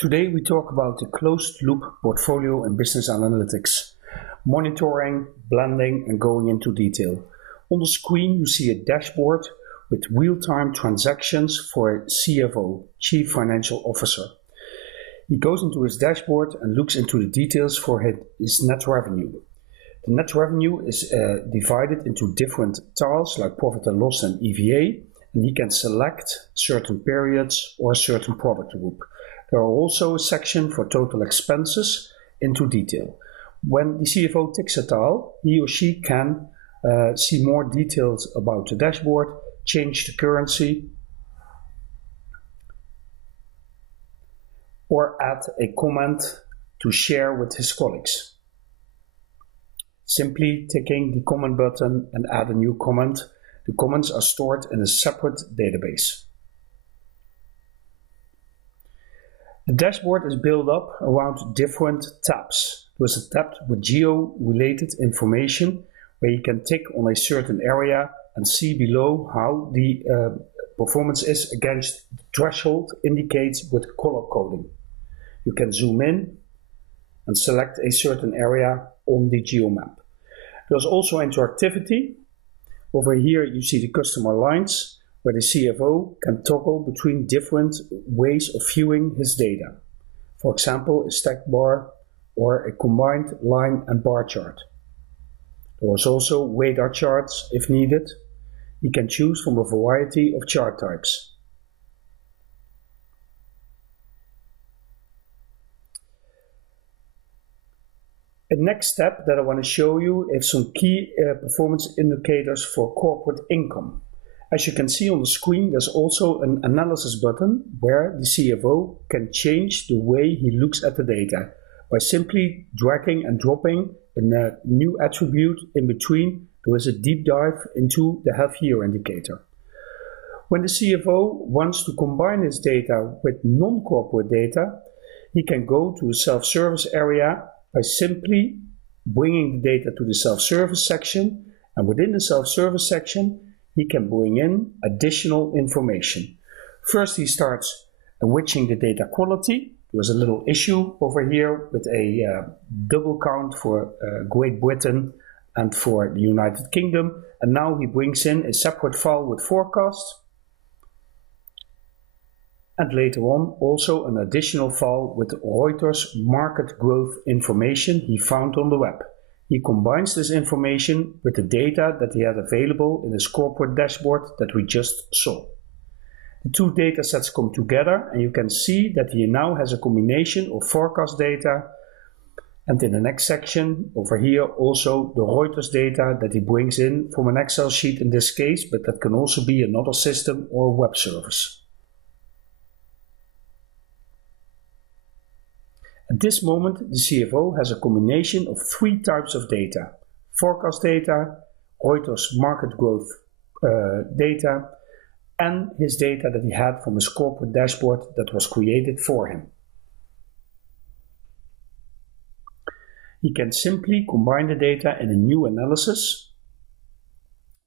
Today we talk about the closed loop portfolio in business analytics, monitoring, blending and going into detail. On the screen you see a dashboard with real-time transactions for a CFO, Chief Financial Officer. He goes into his dashboard and looks into the details for his net revenue. The net revenue is divided into different tiles like profit and loss and EVA, and he can select certain periods or a certain product group. There are also a section for total expenses into detail. When the CFO ticks a tile, he or she can see more details about the dashboard, change the currency, or add a comment to share with his colleagues. Simply ticking the comment button and add a new comment. The comments are stored in a separate database. The dashboard is built up around different tabs. There's a tab with geo-related information where you can tick on a certain area and see below how the performance is against the threshold indicates with color coding. You can zoom in and select a certain area on the geomap. There's also interactivity. Over here you see the customer lines where the CFO can toggle between different ways of viewing his data. For example, a stacked bar or a combined line and bar chart. There is also radar charts if needed. He can choose from a variety of chart types. The next step that I want to show you is some key performance indicators for corporate income. As you can see on the screen, there's also an analysis button where the CFO can change the way he looks at the data by simply dragging and dropping a new attribute in between. There is a deep dive into the half-year indicator. When the CFO wants to combine his data with non-corporate data, he can go to a self-service area by simply bringing the data to the self-service section, and within the self-service section he can bring in additional information. First he starts enriching the data quality. There's a little issue over here with a double count for Great Britain and for the United Kingdom, and now he brings in a separate file with forecast, and later on also an additional file with Reuters market growth information he found on the web. He combines this information with the data that he had available in his corporate dashboard that we just saw. The two data sets come together and you can see that he now has a combination of forecast data, and in the next section over here also the Reuters data that he brings in from an Excel sheet in this case, but that can also be another system or web service. At this moment, the CFO has a combination of three types of data: forecast data, Reuters market growth data, and his data that he had from his corporate dashboard that was created for him. He can simply combine the data in a new analysis,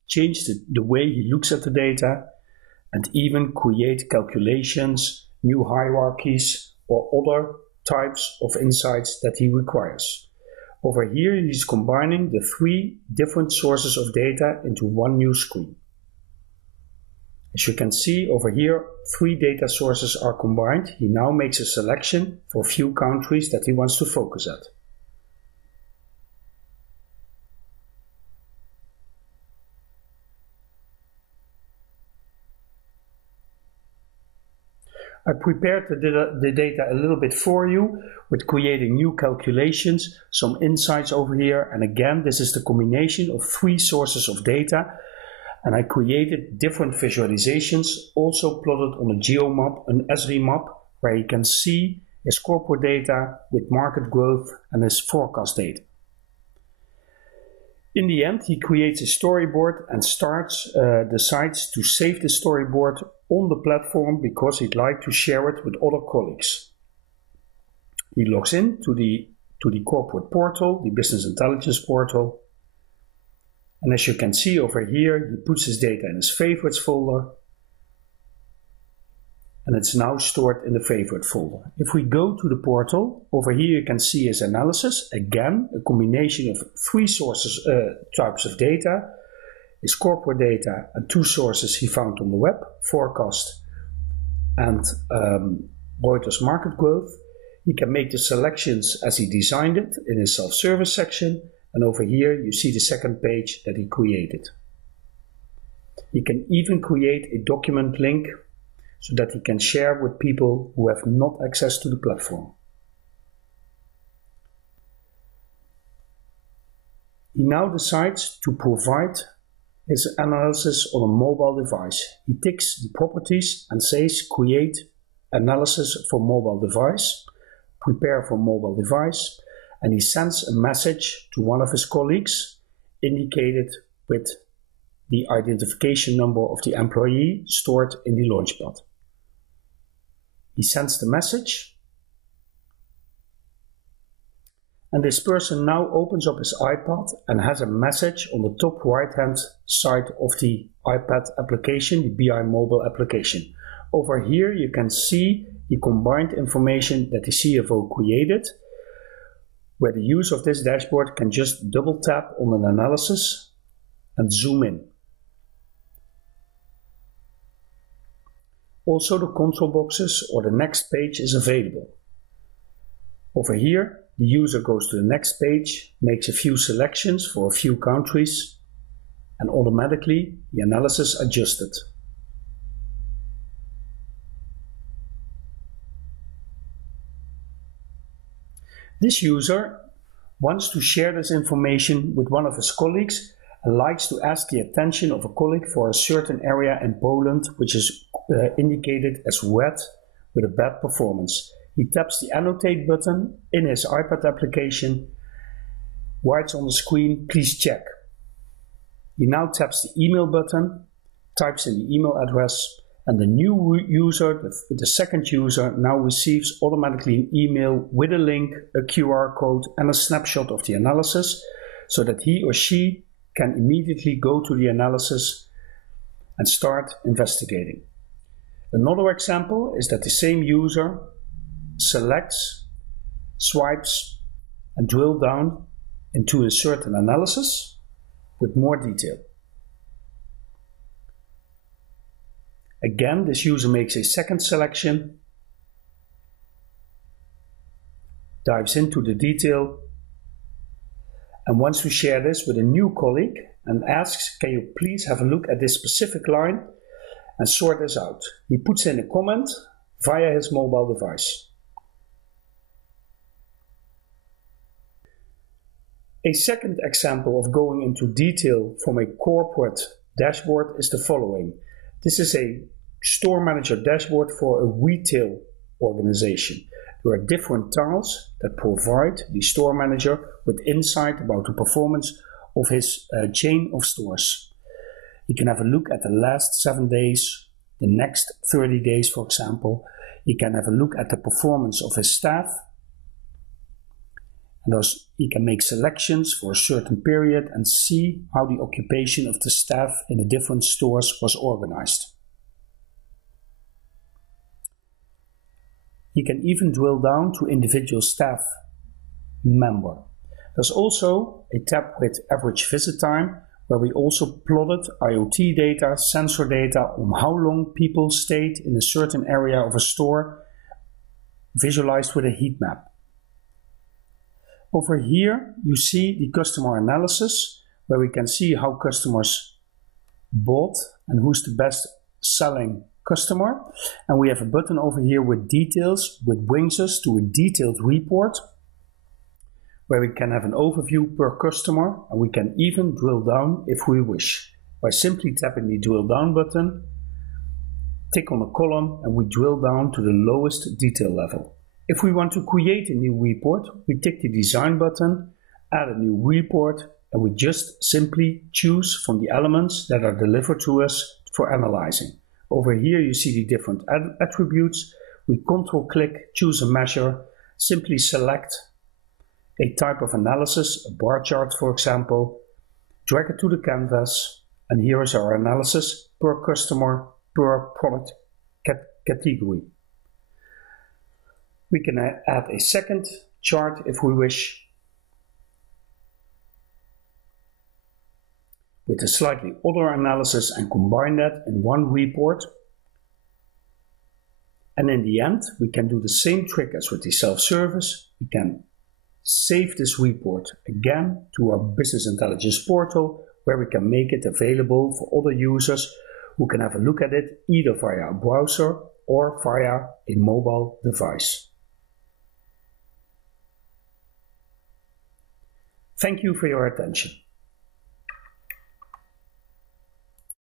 change the way he looks at the data, and even create calculations, new hierarchies, or other types of insights that he requires. Over here he's combining the three different sources of data into one new screen. As you can see over here, three data sources are combined. He now makes a selection for a few countries that he wants to focus at. I prepared the data a little bit for you with creating new calculations, some insights over here, and again this is the combination of three sources of data, and I created different visualizations also plotted on a geomap, an Esri map, where you can see his corporate data with market growth and his forecast data. In the end, he creates a storyboard and decides to save the storyboard on the platform because he'd like to share it with other colleagues. He logs in to the corporate portal, the business intelligence portal, and as you can see over here, he puts his data in his favorites folder, and it's now stored in the favorite folder. If we go to the portal, over here you can see his analysis. Again, a combination of three sources, types of data, his corporate data and two sources he found on the web, forecast and Reuters market growth. He can make the selections as he designed it in his self-service section, and over here you see the second page that he created. He can even create a document link so that he can share with people who have not access to the platform. He now decides to provide his analysis on a mobile device. He ticks the properties and says create analysis for mobile device, prepare for mobile device, and he sends a message to one of his colleagues indicated with the identification number of the employee stored in the Launchpad. He sends the message, and this person now opens up his iPad and has a message on the top right hand side of the iPad application, the BI mobile application. Over here you can see the combined information that the CFO created, where the user of this dashboard can just double tap on an analysis and zoom in. Also, the control boxes or the next page is available. Over here, the user goes to the next page, makes a few selections for a few countries, and automatically the analysis adjusted. This user wants to share this information with one of his colleagues and likes to ask the attention of a colleague for a certain area in Poland which is indicated as red with a bad performance. He taps the annotate button in his iPad application, writes on the screen, please check. He now taps the email button, types in the email address, and the new user, the second user, now receives automatically an email with a link, a QR code, and a snapshot of the analysis, so that he or she can immediately go to the analysis and start investigating. Another example is that the same user selects, swipes, and drills down into a certain analysis with more detail. Again, this user makes a second selection, dives into the detail, and wants to share this with a new colleague and asks, can you please have a look at this specific line and sort this out. He puts in a comment via his mobile device. A second example of going into detail from a corporate dashboard is the following. This is a store manager dashboard for a retail organization. There are different tiles that provide the store manager with insight about the performance of his chain of stores. He can have a look at the last 7 days, the next 30 days, for example. He can have a look at the performance of his staff. And thus he can make selections for a certain period and see how the occupation of the staff in the different stores was organized. He can even drill down to individual staff member. There's also a tab with average visit time, where we also plotted IoT data, sensor data on how long people stayed in a certain area of a store, visualized with a heat map. Over here you see the customer analysis, where we can see how customers bought and who's the best selling customer. And we have a button over here with details, which brings us to a detailed report, where we can have an overview per customer, and we can even drill down if we wish. By simply tapping the drill down button, tick on a column, and we drill down to the lowest detail level. If we want to create a new report, we tick the design button, add a new report, and we just simply choose from the elements that are delivered to us for analyzing. Over here you see the different attributes. We control click, choose a measure, simply select a type of analysis, a bar chart for example, drag it to the canvas, and here is our analysis per customer, per product category. We can add a second chart if we wish, with a slightly other analysis, and combine that in one report. And in the end, we can do the same trick as with the self-service. We can save this report again to our business intelligence portal, where we can make it available for other users who can have a look at it either via a browser or via a mobile device. Thank you for your attention.